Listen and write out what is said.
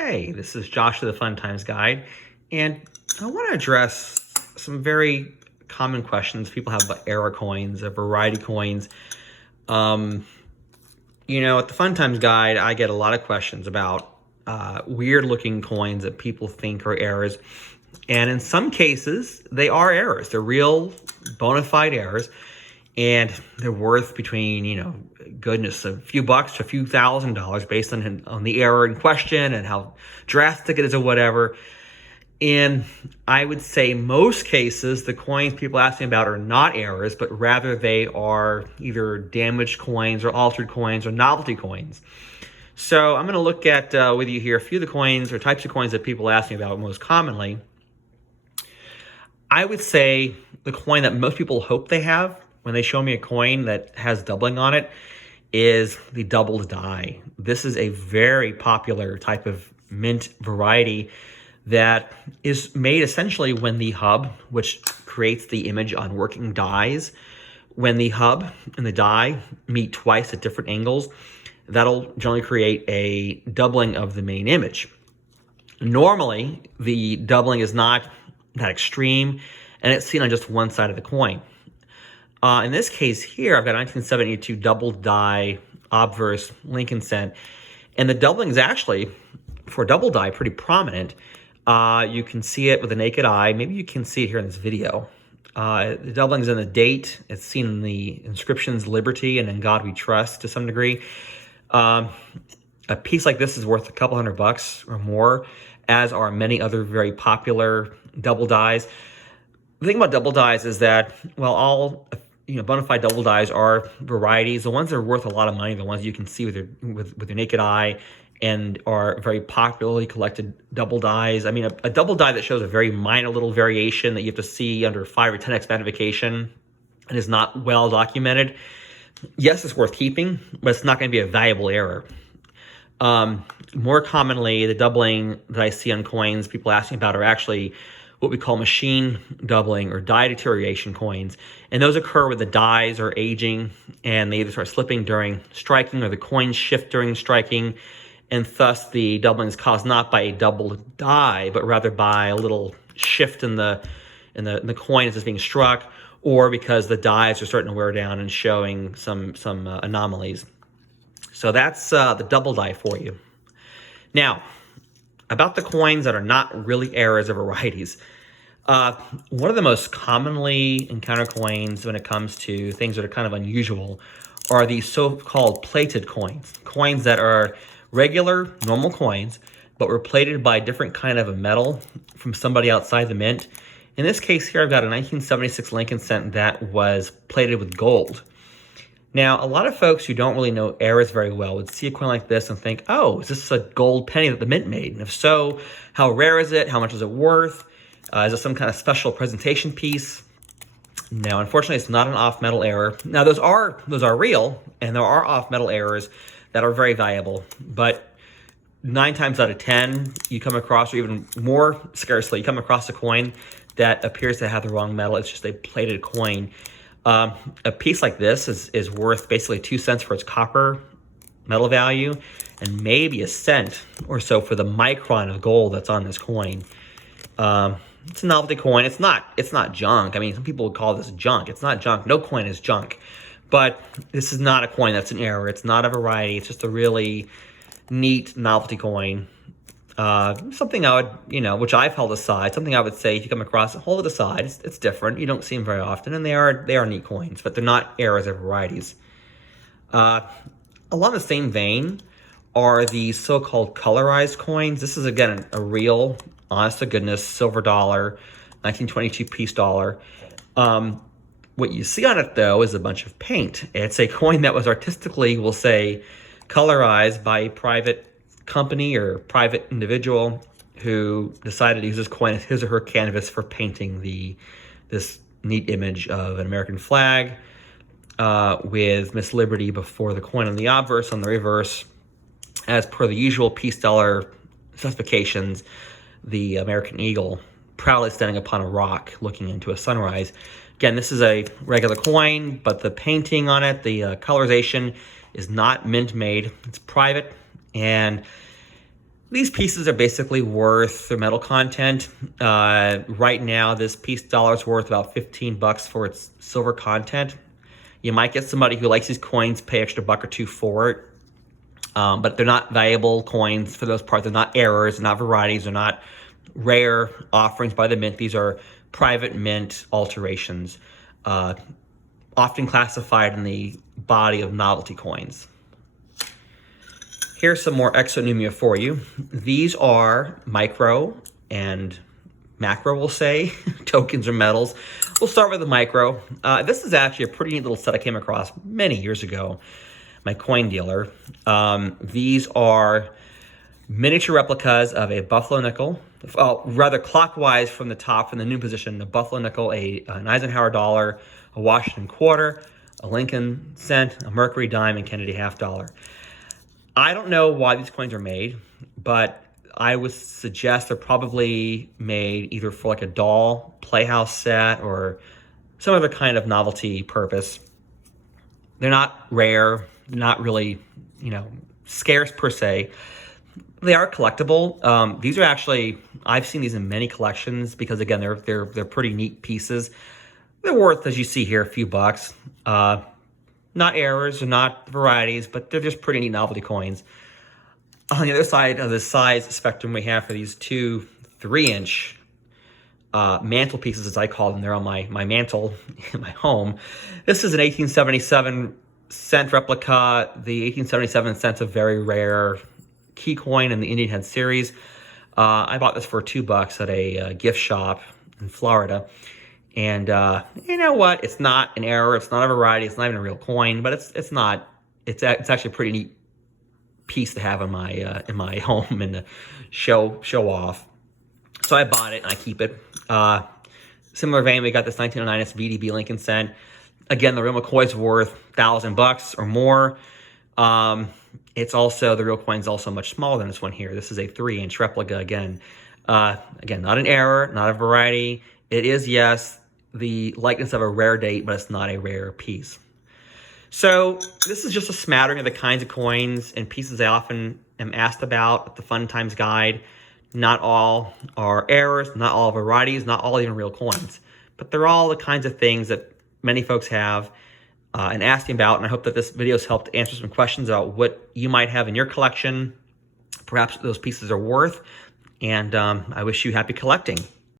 Hey, this is Josh of the Fun Times Guide, and I want to address some very common questions people have about era coins or variety coins. Um, at the Fun Times Guide, I get a lot of questions about weird-looking coins that people think are errors, and in some cases, they are errors. They're real, bona fide errors, and they're worth between, goodness, a few bucks to a few $1,000s based on the error in question and how drastic it is or whatever. And I would say most cases, the coins people ask me about are not errors, but rather they are either damaged coins or altered coins or novelty coins. So I'm going to look at with you here a few of the coins or types of coins that people ask me about most commonly. I would say the coin that most people hope they have when they show me a coin that has doubling on it is the doubled die. This is a very popular type of mint variety that is made essentially when the hub, which creates the image on working dies, when the hub and the die meet twice at different angles, that'll generally create a doubling of the main image. Normally, the doubling is not that extreme, and it's seen on just one side of the coin. In this case here, I've got 1972 double die obverse Lincoln cent, and the doubling is actually, for double die, pretty prominent. You can see it with the naked eye. Maybe you can see it here in this video. The doubling is in the date. It's seen in the inscriptions Liberty and In God We Trust to some degree. A piece like this is worth a couple $100 or more, as are many other very popular double dies. The thing about double dies is that, well, all bona fide double dies are varieties. The ones that are worth a lot of money, the ones you can see with your naked eye and are very popularly collected double dies. I mean, a double die that shows a very minor little variation that you have to see under 5 or 10x magnification and is not well documented, yes, it's worth keeping, but it's not going to be a valuable error. More commonly, the doubling that I see on coins people asking about are actually what we call machine doubling or die deterioration coins. And those occur where the dies are aging and they either start slipping during striking or the coins shift during striking. And thus the doubling is caused not by a double die, but rather by a little shift in the coin as it's being struck, or because the dies are starting to wear down and showing some anomalies. So that's the double die for you. Now, about the coins that are not really errors or varieties. One of the most commonly encountered coins when it comes to things that are kind of unusual are the so-called plated coins. Coins that are regular, normal coins, but were plated by a different kind of a metal from somebody outside the mint. In this case here, I've got a 1976 Lincoln cent that was plated with gold. Now, a lot of folks who don't really know errors very well would see a coin like this and think, oh, is this a gold penny that the mint made? And if so, how rare is it? How much is it worth? Is it some kind of special presentation piece? No, unfortunately, it's not an off-metal error. Now, those are real, and there are off-metal errors that are very valuable. But 9 times out of 10, you come across, or even more scarcely, you come across a coin that appears to have the wrong metal. It's just a plated coin. A piece like this is worth basically 2 cents for its copper metal value and maybe a cent or so for the micron of gold that's on this coin. It's a novelty coin. It's not junk. I mean, some people would call this junk. It's not junk. No coin is junk. But this is not a coin that's an error. It's not a variety. It's just a really neat novelty coin. Something I would, which I've held aside, something I would say if you come across it, hold it aside. It's different. You don't see them very often, and they are neat coins, but they're not errors or varieties. Along the same vein are the so-called colorized coins. This is, again, a real, honest-to-goodness silver dollar, 1922 piece dollar. What you see on it, though, is a bunch of paint. It's a coin that was artistically, we'll say, colorized by a private company or private individual who decided to use this coin as his or her canvas for painting this neat image of an American flag with Miss Liberty before the coin on the obverse, on the reverse. As per the usual piece dollar specifications, the American eagle proudly standing upon a rock looking into a sunrise. Again, this is a regular coin, but the painting on it, the colorization, is not mint made. It's private, and These pieces are basically worth their metal content. Right now, this piece dollar is worth about 15 bucks for its silver content. You might get somebody who likes these coins, pay extra buck or two for it. But they're not valuable coins for those parts. They're not errors, they're not varieties, they're not rare offerings by the mint. These are private mint alterations, often classified in the body of novelty coins. Here's some more exonumia for you. These are micro and macro, we'll say, tokens or metals. We'll start with the micro. This is actually a pretty neat little set I came across many years ago, my coin dealer. These are miniature replicas of a buffalo nickel, rather clockwise from the top, from the new position, a buffalo nickel, an Eisenhower dollar, a Washington quarter, a Lincoln cent, a Mercury dime, and Kennedy half dollar. I don't know why these coins are made, but I would suggest they're probably made either for like a doll playhouse set or some other kind of novelty purpose. They're not rare, not really, scarce per se. They are collectible. These are actually, I've seen these in many collections because again, they're pretty neat pieces. They're worth, as you see here, a few bucks. Not errors or not varieties, but they're just pretty neat novelty coins. On the other side of the size spectrum we have for these two 3-inch mantle pieces, as I call them. They're on my mantle in my home. This is an 1877 cent replica. The 1877 cent's a very rare key coin in the Indian Head series. I bought this for $2 at a gift shop in Florida. And you know what? It's not an error. It's not a variety. It's not even a real coin. But it's actually a pretty neat piece to have in my home and to show off. So I bought it and I keep it. Similar vein, we got this 1909 VDB Lincoln cent. Again, the real McCoy's worth $1,000 or more. It's also, the real coin's also much smaller than this one here. This is a 3-inch replica again. Again, not an error, not a variety. It is, yes, the likeness of a rare date, but it's not a rare piece. So this is just a smattering of the kinds of coins and pieces I often am asked about at the Fun Times Guide. Not all are errors, not all varieties, not all even real coins. But they're all the kinds of things that many folks have and asking about. And I hope that this video has helped answer some questions about what you might have in your collection, perhaps those pieces are worth. And I wish you happy collecting.